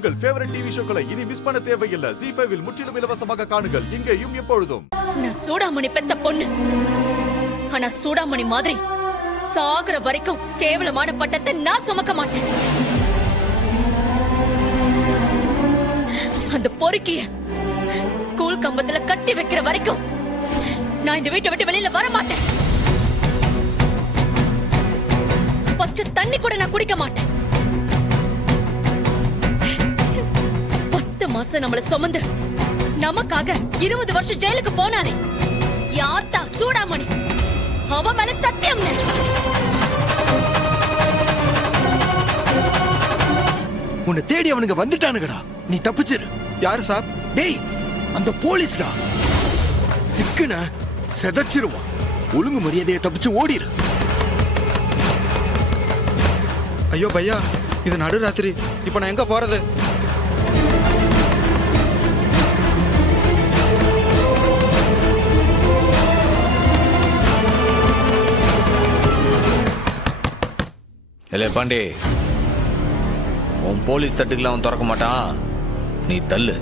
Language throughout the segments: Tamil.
உங்கள் ஃபேவரட் டிவி ஷோக்களை இனி மிஸ் பண்ண தேவையில்லை. ZEE5 இல் முற்றிலும் இலவசமாக காணுங்கள். இங்கேயும் எப்பொழுதும். நான் சூடாமணி பெத்த பொண்ணு. ஆனா சூடாமணி மாதிரி சாகுற வரைக்கும் கேவலமான பட்டத்தை நான் சுமக்க மாட்டேன். அந்த பொறுக்கிய ஸ்கூல் கம்பத்துல கட்டி வைக்கிற வரைக்கும் நான் இந்த வீட்டை விட்டு வெளியில வர மாட்டேன். பச்சை தண்ணி கூட நான் குடிக்க மாட்டேன். 10 மாசம் நம்மள சுமந்து நமக்காக 20 வருஷம் ஜெயிலுக்கு போனானே யாத்தா சூடாமணி, அவ மேல சத்தியம். உன்னை தேடி அவனுங்க வந்துட்டானுங்கடா, நீ தப்பிச்சிரு. யாரு சார்? டேய், அந்த போலீஸ்டா. சிக்கன செதச்சிருவான். ஒழுங்கு மரியாதையை தப்பிச்சு ஓடிரு. ஐயோ பையா, இது நடுராத்திரி. இப்ப நான் எங்க போறது? இல்ல பாண்டி, உன் போலீஸ் தட்டுக்கெல்லாம் அவன் திறக்க மாட்டான். நீ தள்ளு.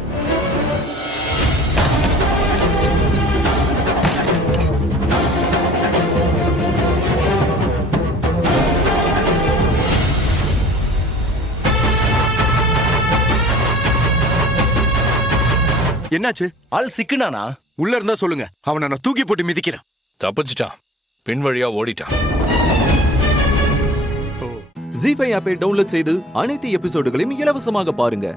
என்னாச்சு? ஆள் சிக்குனானா? உள்ள இருந்தா சொல்லுங்க, அவனை நான் தூக்கி போட்டு மிதிக்கிறேன். தப்பிச்சிட்டான், பின் வழியா ஓடிட்டான். ZEE5 ஆப்பை டவுன்லோட் செய்து அனைத்து எபிசோடுகளையும் இலவசமாக பாருங்க.